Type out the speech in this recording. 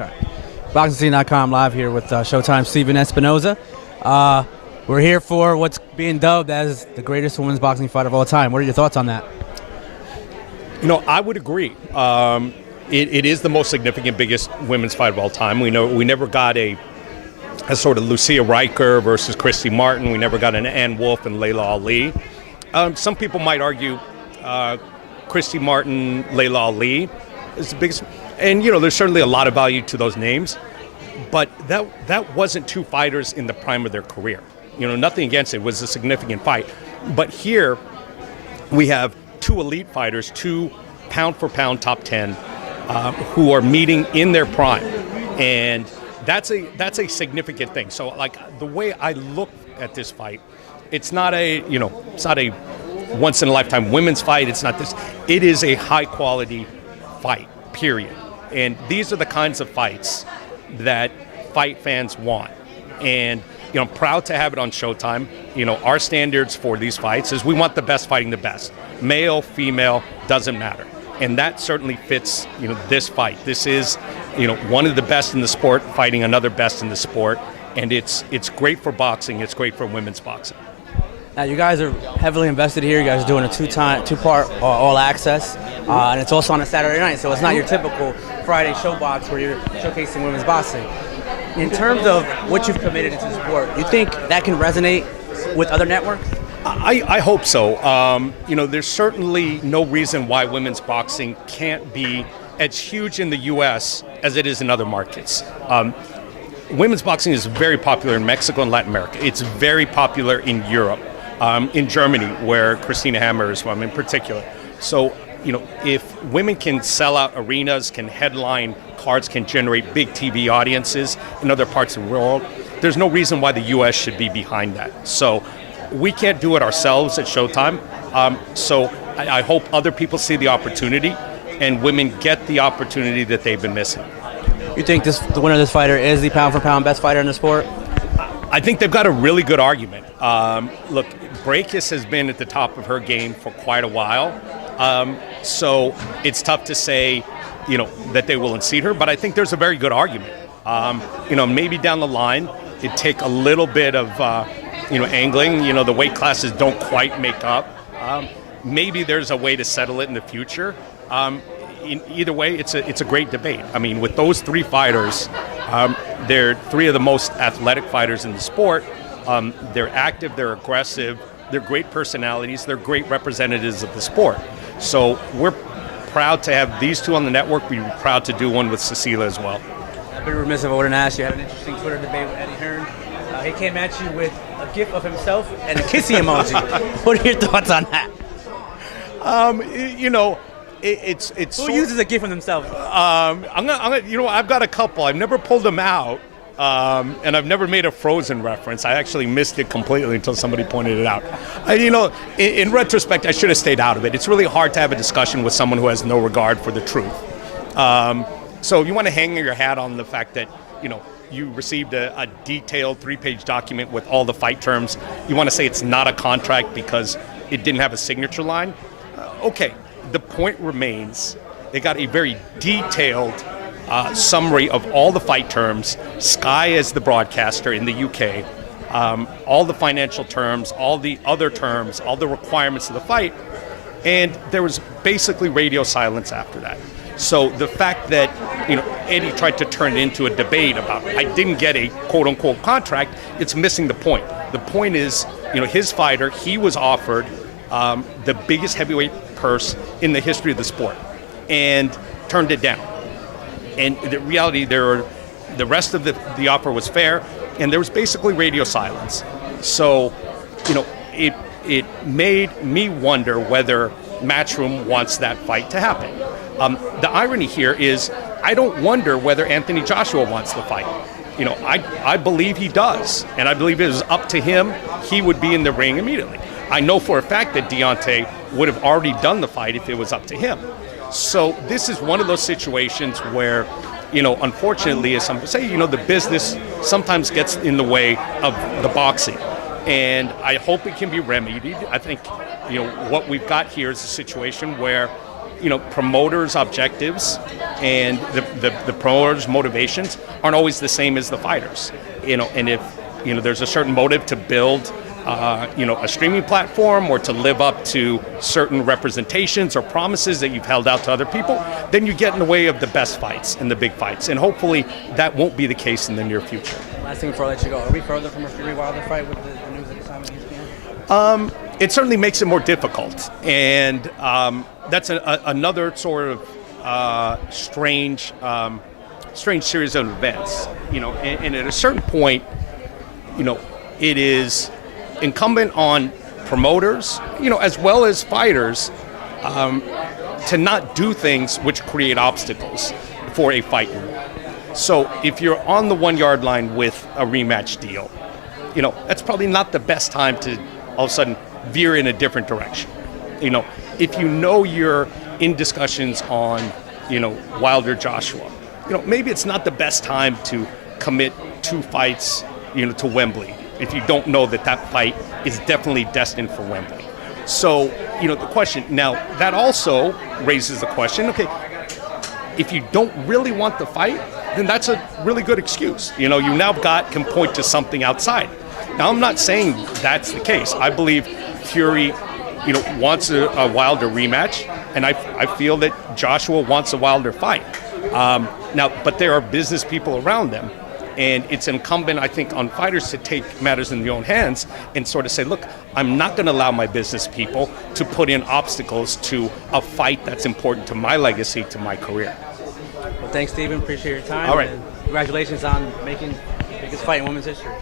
time. BoxingScene.com live here with Showtime Steven Espinoza. We're here for what's being dubbed as the greatest women's boxing fight of all time. What are your thoughts on that? You know, I would agree. It is the most significant, biggest women's fight of all time. We know we never got a sort of Lucia Riker versus Christy Martin. We never got an Ann Wolfe and Layla Ali. Some people might argue Christy Martin, Layla Ali is the biggest. And, you know, there's certainly a lot of value to those names. But that wasn't two fighters in the prime of their career. You know, nothing against it. It was a significant fight. But here we have two elite fighters, two pound-for-pound top 10, who are meeting in their prime. And that's a significant thing. So, like, the way I look at this fight, it's not a once-in-a-lifetime women's fight. It's not this. It is a high-quality fight, period. And these are the kinds of fights that fight fans want. And, you know, I'm proud to have it on Showtime. You know, our standards for these fights is we want the best fighting the best. Male, female, doesn't matter. And that certainly fits, you know, this fight. This is, you know, one of the best in the sport fighting another best in the sport. And it's great for boxing. It's great for women's boxing. Now, you guys are heavily invested here. You guys are doing a two-part all access. And it's also on a Saturday night, so it's not your typical Friday showbox where you're showcasing women's boxing. In terms of what you've committed to the sport, do you think that can resonate with other networks? I hope so. You know, there's certainly no reason why women's boxing can't be as huge in the U.S. as it is in other markets. Women's boxing is very popular in Mexico and Latin America. It's very popular in Europe, in Germany, where Christina Hammer is from in particular. So, you know, if women can sell out arenas, can headline cards, can generate big TV audiences in other parts of the world, there's no reason why the U.S. should be behind that. So we can't do it ourselves at Showtime. So I hope other people see the opportunity and women get the opportunity that they've been missing. You think the winner of this fighter is the pound-for-pound best fighter in the sport? I think they've got a really good argument. Look, Breakis has been at the top of her game for quite a while. So it's tough to say, you know, that they will unseat her, but I think there's a very good argument. You know, maybe down the line, it'd take a little bit of, you know, angling. You know, the weight classes don't quite make up. Maybe there's a way to settle it in the future. In either way, it's a great debate. I mean, with those three fighters, they're three of the most athletic fighters in the sport. They're active, they're aggressive, they're great personalities, they're great representatives of the sport. So we're proud to have these two on the network. We're proud to do one with Cecilia as well. I'd be remiss if I wouldn't ask you. Had an interesting Twitter debate with Eddie Hearn. He came at you with a gif of himself and a kissy emoji. What are your thoughts on that? You know, it's who uses a gif of themselves? I'm gonna, you know, I've got a couple. I've never pulled them out, and I've never made a Frozen reference. I actually missed it completely until somebody pointed it out. You know, in retrospect, I should have stayed out of it. It's really hard to have a discussion with someone who has no regard for the truth. So you want to hang your hat on the fact that, you know, you received a detailed 3-page document with all the fight terms. You want to say it's not a contract because it didn't have a signature line? Okay. The point remains, they got a very detailed summary of all the fight terms. Sky is the broadcaster in the UK. All the financial terms, all the other terms, all the requirements of the fight. And there was basically radio silence after that. So the fact that, you know, Eddie tried to turn it into a debate about I didn't get a quote-unquote contract, it's missing the point. The point is, you know, his fighter, he was offered the biggest heavyweight purse in the history of the sport and turned it down. And the reality, the rest of the offer was fair, and there was basically radio silence. So, you know, it made me wonder whether Matchroom wants that fight to happen. The irony here is I don't wonder whether Anthony Joshua wants the fight. You know, I believe he does, and I believe it was up to him, he would be in the ring immediately. I know for a fact that Deontay would have already done the fight if it was up to him. So this is one of those situations where, you know, unfortunately, as some say, you know, the business sometimes gets in the way of the boxing. And I hope it can be remedied. I think, you know, what we've got here is a situation where, promoters' objectives and the promoters' motivations aren't always the same as the fighters. And if there's a certain motive to build a streaming platform or to live up to certain representations or promises that you've held out to other people, then you get in the way of the best fights and the big fights. And hopefully that won't be the case in the near future. Last thing before I let you go, are we further from a Fury Wilder fight with the news that it's on ESPN? It certainly makes it more difficult. And that's another sort of strange series of events. And at a certain point, it is incumbent on promoters, as well as fighters, to not do things which create obstacles for a fight. So if you're on the 1 yard line with a rematch deal, that's probably not the best time to all of a sudden veer in a different direction. If you're in discussions on, Wilder Joshua, maybe it's not the best time to commit 2 fights, to Wembley, if you don't know that fight is definitely destined for Wembley. So, the question, now that also raises the question, okay, if you don't really want the fight, then that's a really good excuse. You now can point to something outside. Now, I'm not saying that's the case. I believe Fury, wants a Wilder rematch, and I feel that Joshua wants a Wilder fight. But there are business people around them. And it's incumbent, I think, on fighters to take matters in their own hands and sort of say, look, I'm not going to allow my business people to put in obstacles to a fight that's important to my legacy, to my career. Well, thanks, Stephen. Appreciate your time. All right. And congratulations on making the biggest fight in women's history.